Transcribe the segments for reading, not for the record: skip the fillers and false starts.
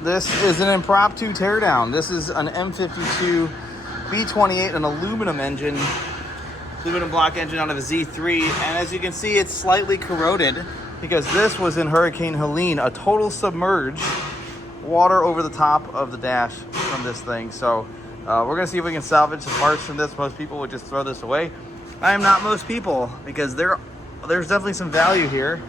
This is an impromptu teardown. This is an M52 B28, an aluminum engine, aluminum block engine out of a Z3. And as you can see, it's slightly corroded because this was in Hurricane Helene, a total submerged, water over the top of the dash from this thing. So we're gonna see if we can salvage some parts from this. Most people would just throw this away. I am not most people because there's definitely some value here.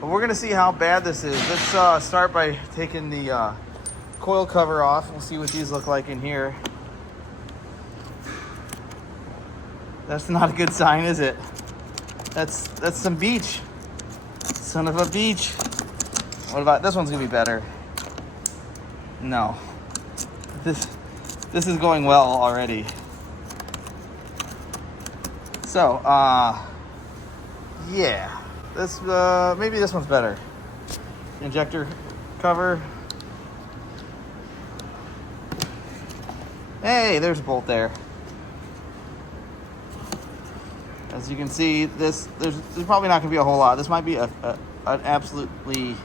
But we're gonna see how bad this is. Let's start by taking the coil cover off. We'll see what these look like in here. That's not a good sign, is it? That's some beach. Son of a beach. What about this one's gonna be better? No. This is going well already. So, yeah. This maybe this one's better. Injector cover. Hey, there's a bolt there. As you can see, there's probably not going to be a whole lot. This might be an absolutely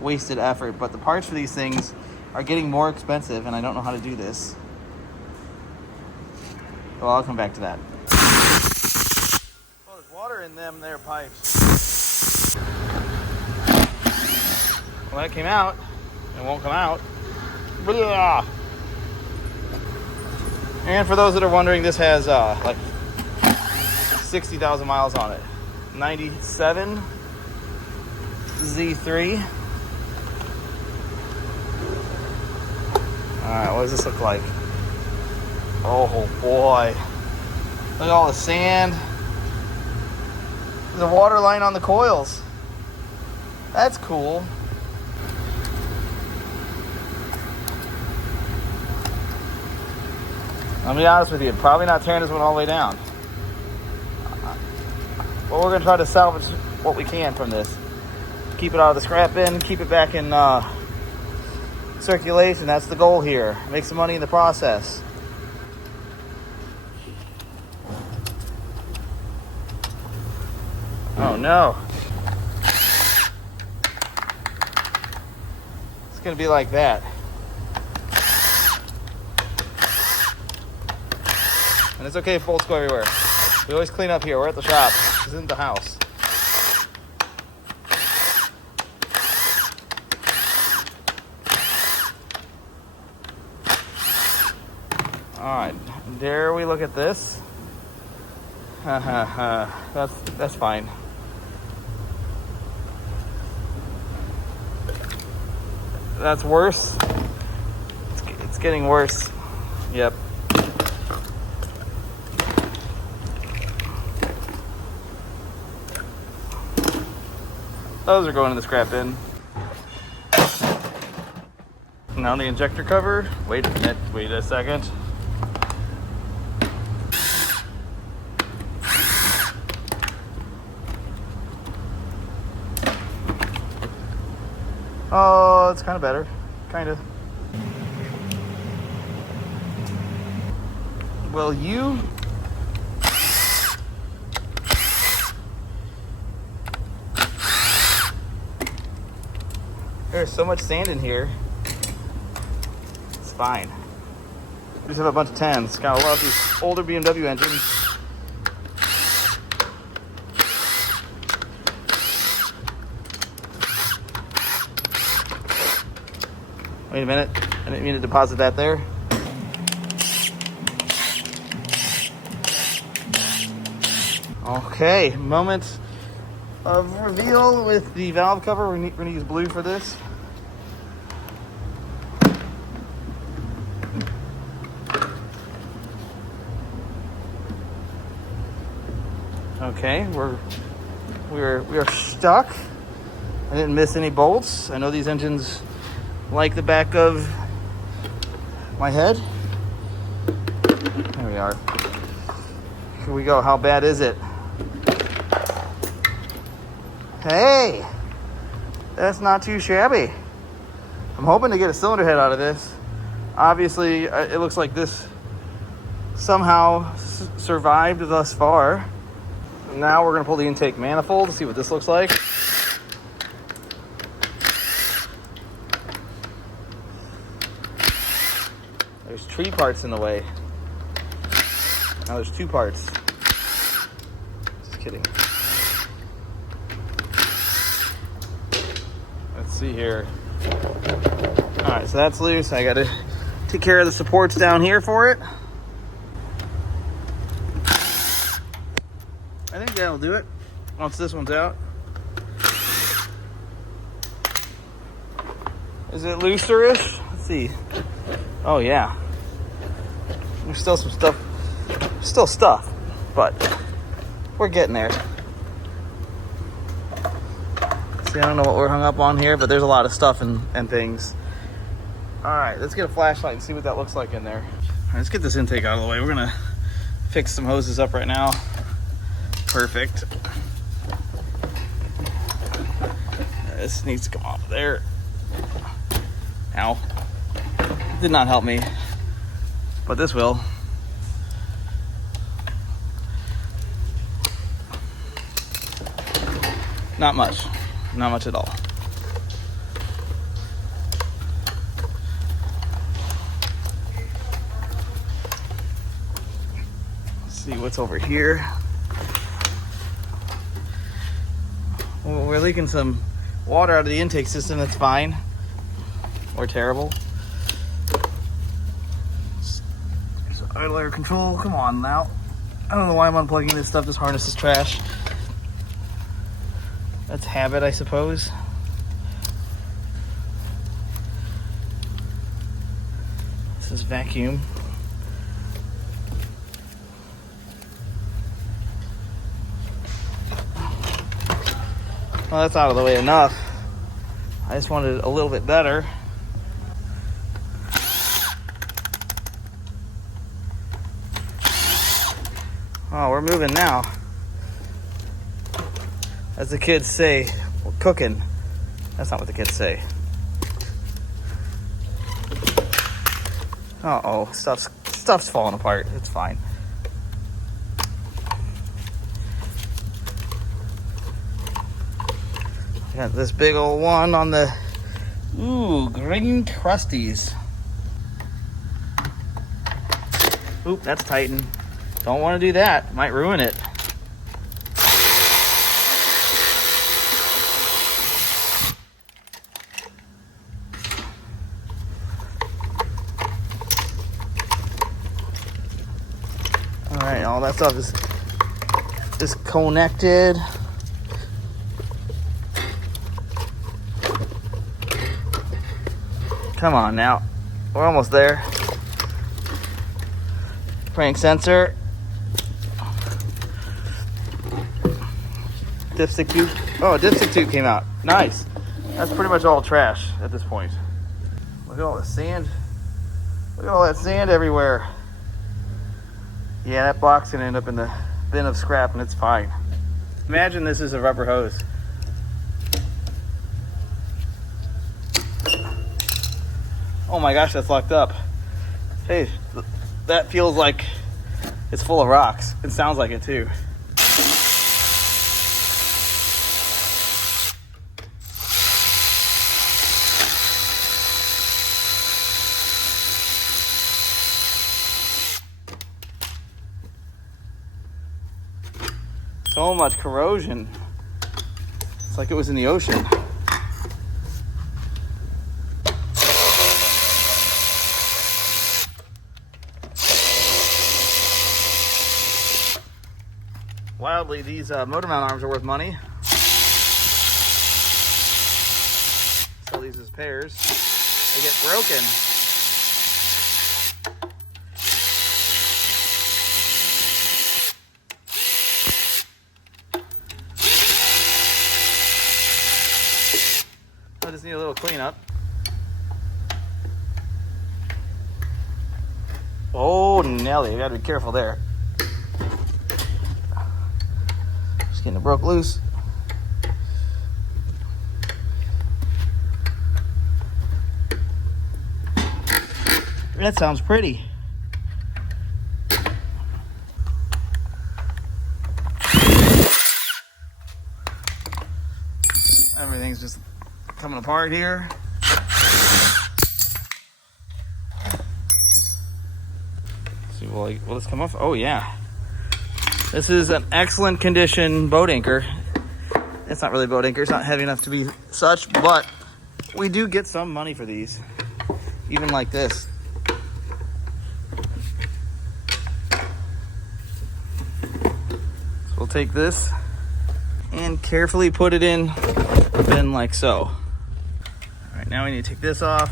wasted effort, but the parts for these things are getting more expensive, and I don't know how to do this. Well, I'll come back to that. Oh, there's water in them there pipes. Well, that came out. It won't come out. Blah. And for those that are wondering, this has like 60,000 miles on it. 97 Z3. Alright, what does this look like? Oh boy. Look at all the sand. There's a water line on the coils. That's cool. I'll be honest with you, probably not tearing this one all the way down. But we're going to try to salvage what we can from this. Keep it out of the scrap bin, keep it back in circulation. That's the goal here. Make some money in the process. Oh no. It's going to be like that. And it's okay if bolts go everywhere. We always clean up here. We're at the shop. This isn't the house. Alright, dare we look at this? That's fine. That's worse. It's getting worse. Yep. Those are going in the scrap bin. Now the injector cover. Wait a minute. Wait a second. Oh, it's kind of better. Kind of. Well, you... There's so much sand in here. It's fine. We just have a bunch of 10s. Got a lot of these older BMW engines. Wait a minute. I didn't mean to deposit that there. Okay, moment of reveal with the valve cover. We're going to use blue for this. Okay, we are stuck. I didn't miss any bolts. I know these engines like the back of my head. There we are. Here we go. How bad is it? Hey, that's not too shabby. I'm hoping to get a cylinder head out of this. Obviously, it looks like this somehow survived thus far. Now we're going to pull the intake manifold to see what this looks like. There's tree parts in the way. Now there's 2 parts. Just kidding. Let's see here. All right, so that's loose. I gotta take care of the supports down here for it. I think that'll do it once this one's out. Is it looser-ish? Let's see. Oh yeah. There's still some stuff. Still stuff, but we're getting there. See, I don't know what we're hung up on here, but there's a lot of stuff and things. All right, let's get a flashlight and see what that looks like in there. All right, let's get this intake out of the way. We're gonna fix some hoses up right now. Perfect. This needs to come off of there. Ow. Did not help me, but this will. Not much. Not much at all. Let's see what's over here. Well, we're leaking some water out of the intake system. That's fine. Or terrible. So idle air control. Come on now. I don't know why I'm unplugging this stuff. This harness is trash. That's habit, I suppose. This is vacuum. Well, that's out of the way enough. I just wanted it a little bit better. Oh, we're moving now. As the kids say, we're cooking. That's not what the kids say. Uh-oh, stuff's falling apart. It's fine. Got this big old one on the, green crusties. Oop, that's tightened. Don't want to do that. Might ruin it. All right, all that stuff is connected. Come on now, we're almost there. Crank sensor. Dipstick tube. Oh, dipstick tube came out. Nice. That's pretty much all trash at this point. Look at all the sand. Look at all that sand everywhere. Yeah, that box can end up in the bin of scrap and it's fine. Imagine this is a rubber hose. Oh my gosh, that's locked up. Hey, that feels like it's full of rocks. It sounds like it too. So much corrosion. It's like it was in the ocean. Wildly, these motor mount arms are worth money. Sell these as pairs. They get broken. I just need a little cleanup. Oh, Nelly, you gotta be careful there. Just getting it broke loose. That sounds pretty. Everything's just coming apart here. Will this come off? Oh yeah. This is an excellent condition boat anchor. It's not really boat anchor. It's not heavy enough to be such, but we do get some money for these. Even like this. So we'll take this and carefully put it in the bin like so. All right, now we need to take this off.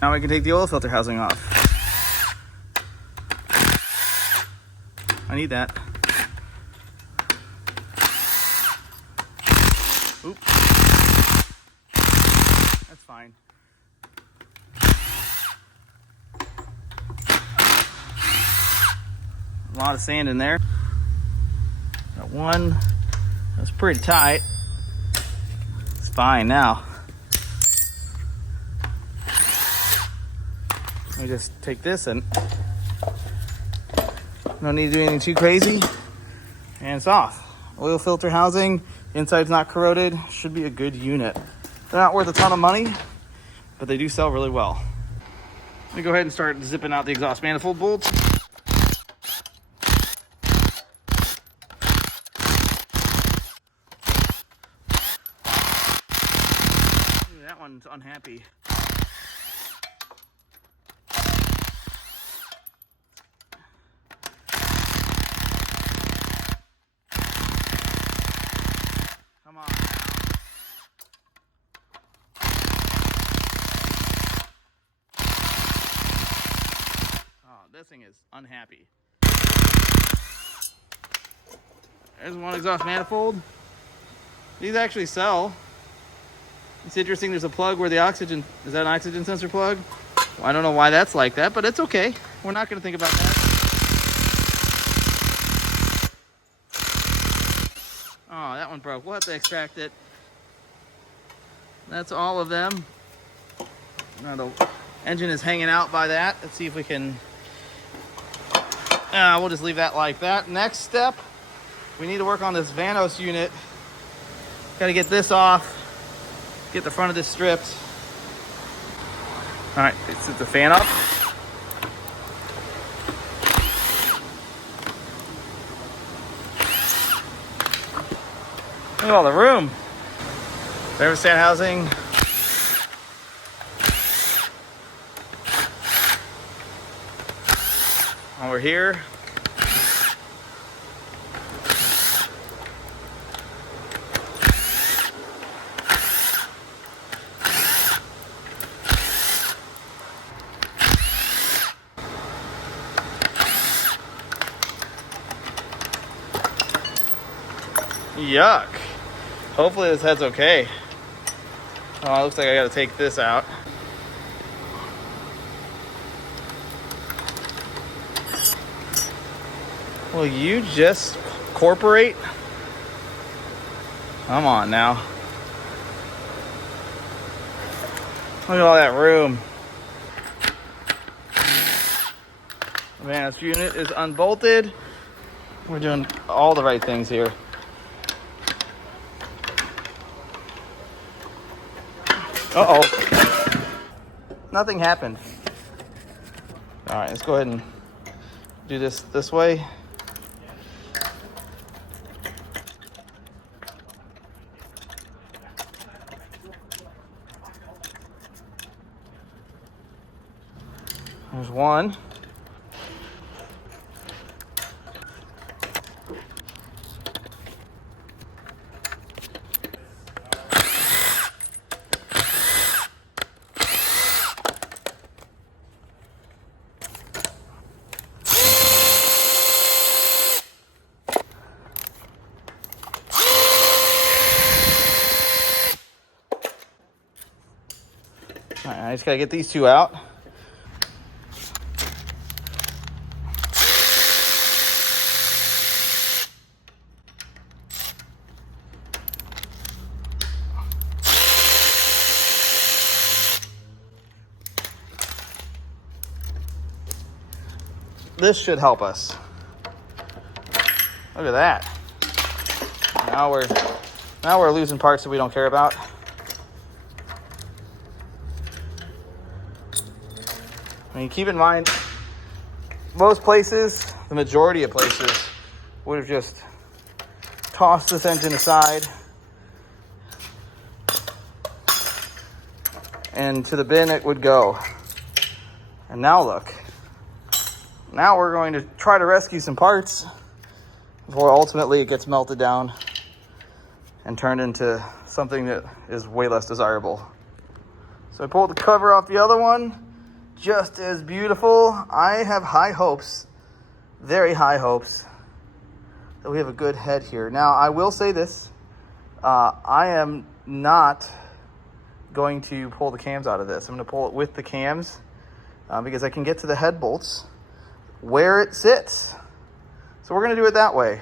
Now we can take the oil filter housing off. I need that. Oop. That's fine. A lot of sand in there. Got one. That's pretty tight. It's fine now. We just take this and no need to do anything too crazy, and it's off. Oil filter housing, inside's not corroded, should be a good unit. They're not worth a ton of money, but they do sell really well. Let me go ahead and start zipping out the exhaust manifold bolts. Ooh, that one's unhappy. Come on now. Oh, this thing is unhappy. There's one exhaust manifold. These actually sell. It's interesting, there's a plug where the oxygen, is that an oxygen sensor plug? Well, I don't know why that's like that, but it's okay. We're not gonna think about that. Oh, that one broke. We'll have to extract it. That's all of them. Now the engine is hanging out by that. Let's see if we can... we'll just leave that like that. Next step, we need to work on this Vanos unit. Got to get this off. Get the front of this stripped. All right, let's set the fan up. Look at all the room. Thermostat housing. Over here. Yuck. Hopefully this head's okay. Oh, it looks like I gotta take this out. Will you just cooperate? Come on now. Look at all that room. Man, this unit is unbolted. We're doing all the right things here. Uh-oh. Nothing happened. All right, let's go ahead and do this way. There's one. All right, I just gotta get these two out. This should help us. Look at that. Now we're losing parts that we don't care about. I mean, keep in mind, most places, the majority of places, would have just tossed this engine aside and to the bin it would go. And now look. Now we're going to try to rescue some parts before ultimately it gets melted down and turned into something that is way less desirable. So I pulled the cover off the other one. Just as beautiful. I have high hopes, very high hopes, that we have a good head here. Now, I will say this. I am not going to pull the cams out of this. I'm going to pull it with the cams because I can get to the head bolts where it sits. So we're going to do it that way.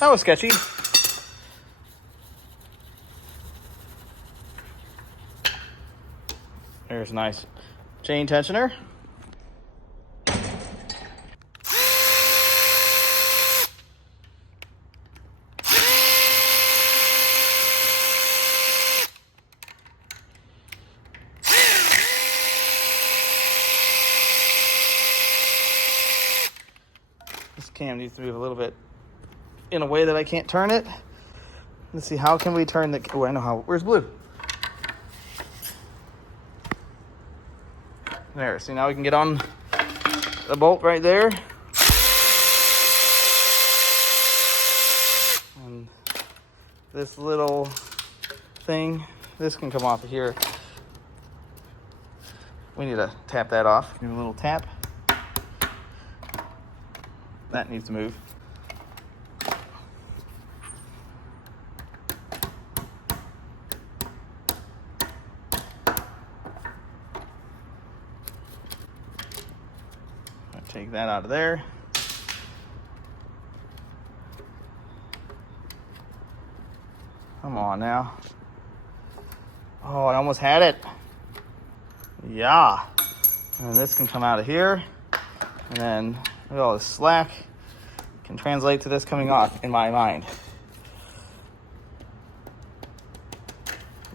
That was sketchy. There's a nice chain tensioner. This cam needs to move a little bit in a way that I can't turn it. Let's see, how can we turn the... Oh, I know how. Where's blue? There, see, now we can get on the bolt right there. And this little thing, this can come off of here. We need to tap that off. Give it a little tap. That needs to move. Take that out of there. Come on now. Oh, I almost had it. Yeah. And this can come out of here. And then look at all this slack. Can translate to this coming off in my mind.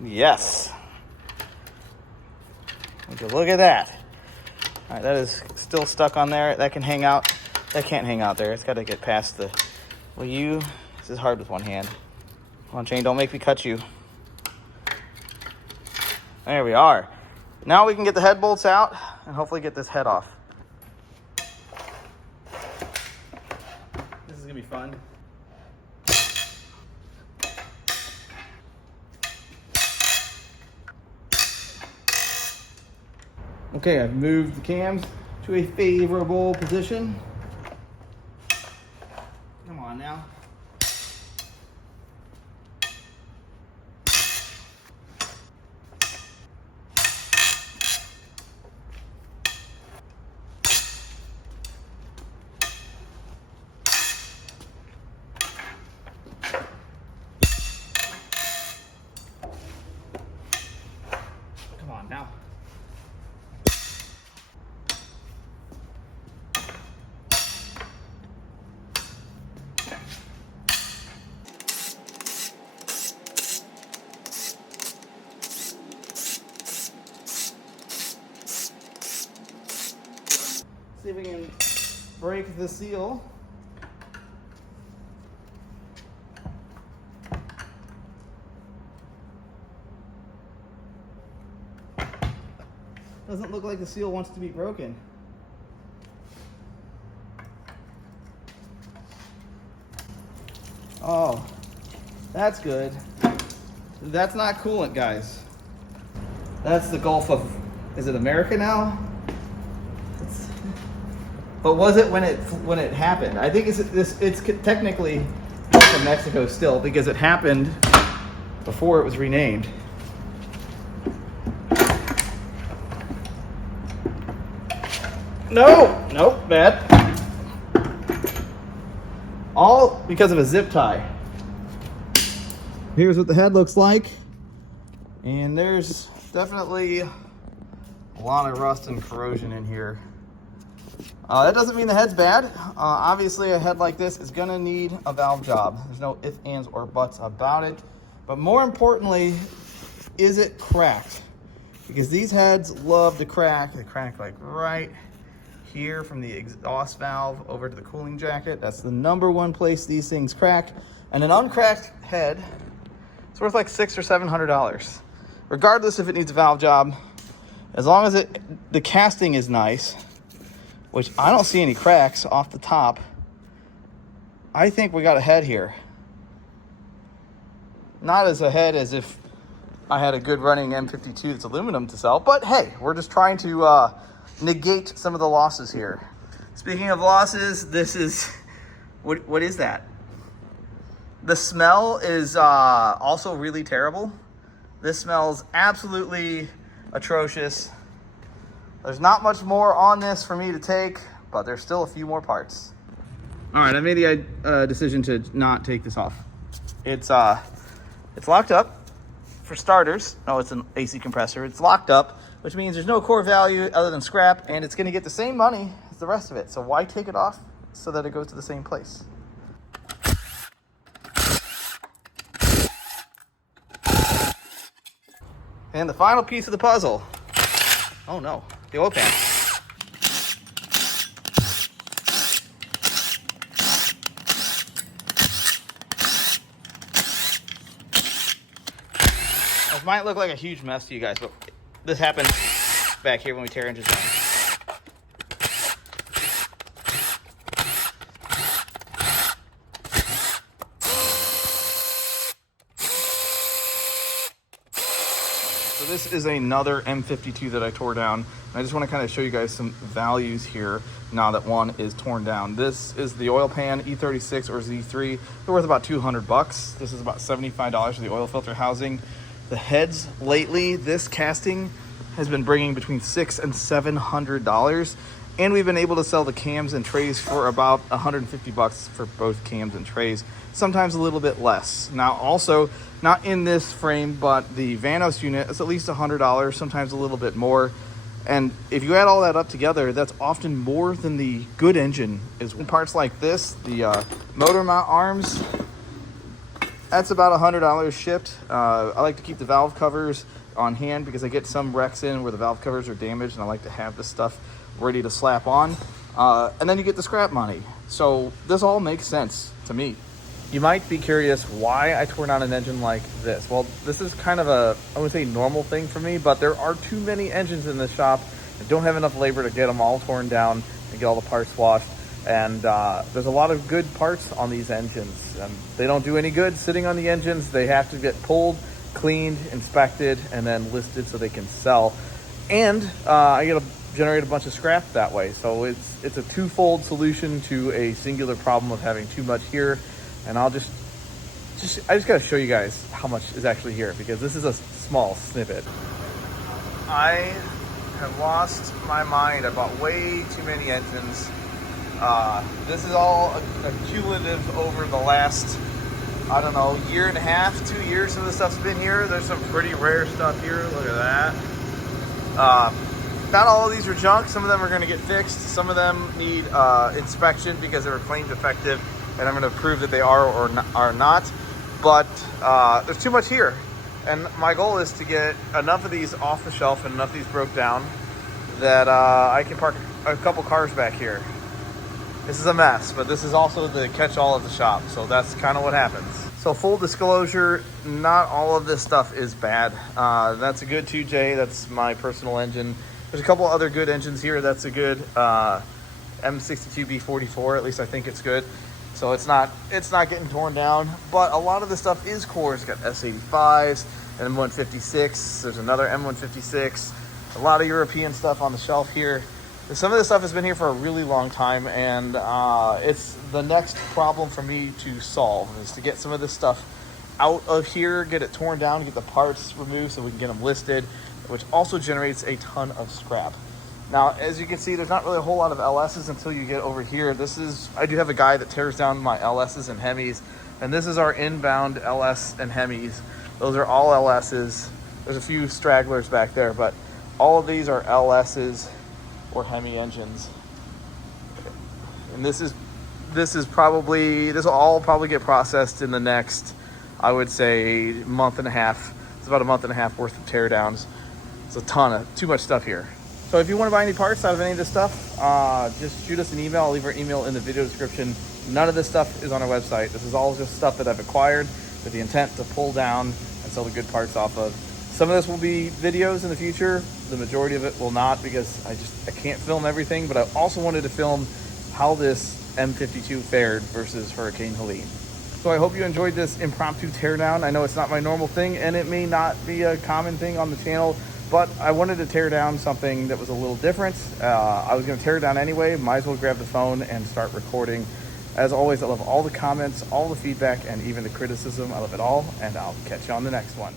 Yes. Would you look at that? All right, that is still stuck on there. That can hang out. That can't hang out there. It's got to get past the... This is hard with one hand. Come on, chain, don't make me cut you. There we are. Now we can get the head bolts out and hopefully get this head off. This is going to be fun. Okay, I've moved the cams to a favorable position. Come on now. Come on now. See if we can break the seal. Doesn't look like the seal wants to be broken. Oh, that's good. That's not coolant, guys. That's the Gulf of, is it America now? But was it when it happened? I think it's technically Gulf of Mexico still because it happened before it was renamed. No, nope, bad. All because of a zip tie. Here's what the head looks like. And there's definitely a lot of rust and corrosion in here. That doesn't mean the head's bad. Obviously, a head like this is gonna need a valve job. There's no ifs, ands, or buts about it. But more importantly, is it cracked? Because these heads love to crack. They crack like right here from the exhaust valve over to the cooling jacket. That's the #1 place these things crack. And an uncracked head, it's worth like $600 or $700. Regardless if it needs a valve job, as long as the casting is nice, which I don't see any cracks off the top, I think we got a head here. Not as a head as if I had a good running M52 that's aluminum to sell, but hey, we're just trying to negate some of the losses here. Speaking of losses, this is, what is that? The smell is also really terrible. This smells absolutely atrocious. There's not much more on this for me to take, but there's still a few more parts. All right, I made the decision to not take this off. It's locked up. For starters, no, it's an AC compressor. It's locked up, which means there's no core value other than scrap, and it's gonna get the same money as the rest of it. So why take it off so that it goes to the same place? And the final piece of the puzzle. Oh no, the oil pan. This might look like a huge mess to you guys, but this happens back here when we tear engines down. So this is another M52 that I tore down. And I just want to kind of show you guys some values here now that one is torn down. This is the oil pan E36 or Z3. They're worth about 200 bucks. This is about $75 for the oil filter housing. The heads lately, this casting has been bringing between $600 and $700. And we've been able to sell the cams and trays for about 150 bucks for both cams and trays, sometimes a little bit less. Now also, not in this frame, but the Vanos unit is at least $100, sometimes a little bit more. And if you add all that up together, that's often more than the good engine is. In parts like this, the motor mount arms, that's about $100 shipped. I like to keep the valve covers on hand because I get some wrecks in where the valve covers are damaged, and I like to have this stuff ready to slap on. And then you get the scrap money. So this all makes sense to me. You might be curious why I tore down an engine like this. Well, this is kind of a, I wouldn't say normal thing for me, but there are too many engines in this shop. I don't have enough labor to get them all torn down and get all the parts washed. And there's a lot of good parts on these engines. They don't do any good sitting on the engines. They have to get pulled, cleaned, inspected, and then listed so they can sell. And I get to generate a bunch of scrap that way. So it's a twofold solution to a singular problem of having too much here. And I just gotta show you guys how much is actually here, because this is a small snippet. I have lost my mind. I bought way too many engines. This is all accumulative over the last, I don't know, year and a half, 2 years of the stuff's been here. There's some pretty rare stuff here. Look at that. Not all of these are junk. Some of them are going to get fixed. Some of them need inspection because they were claimed defective, and I'm going to prove that they are or are not. But there's too much here. And my goal is to get enough of these off the shelf and enough of these broke down that I can park a couple cars back here. This is a mess, but this is also the catch-all of the shop, so that's kind of what happens. So full disclosure, not all of this stuff is bad. That's a good 2J, that's my personal engine. There's a couple other good engines here. That's a good M52 B44, at least I think it's good. So it's not getting torn down, but a lot of the stuff is core. It's got S85s, an M156, there's another M156, a lot of European stuff on the shelf here. Some of this stuff has been here for a really long time, and it's the next problem for me to solve is to get some of this stuff out of here, get it torn down, get the parts removed so we can get them listed, which also generates a ton of scrap. Now, as you can see, there's not really a whole lot of LSs until you get over here. I do have a guy that tears down my LSs and Hemis, and this is our inbound LS and Hemis. Those are all LSs. There's a few stragglers back there, but all of these are LSs or Hemi engines. And this will all probably get processed in the next, I would say, month and a half. It's about a month and a half worth of teardowns. It's too much stuff here. So if you want to buy any parts out of any of this stuff, just shoot us an email. I'll leave our email in the video description. None of this stuff is on our website. This is all just stuff that I've acquired with the intent to pull down and sell the good parts off of. Some of this will be videos in the future. The majority of it will not, because I can't film everything, but I also wanted to film how this M52 fared versus Hurricane Helene. So I hope you enjoyed this impromptu teardown. I know it's not my normal thing, and it may not be a common thing on the channel, but I wanted to tear down something that was a little different. I was going to tear it down anyway. Might as well grab the phone and start recording. As always, I love all the comments, all the feedback, and even the criticism. I love it all, and I'll catch you on the next one.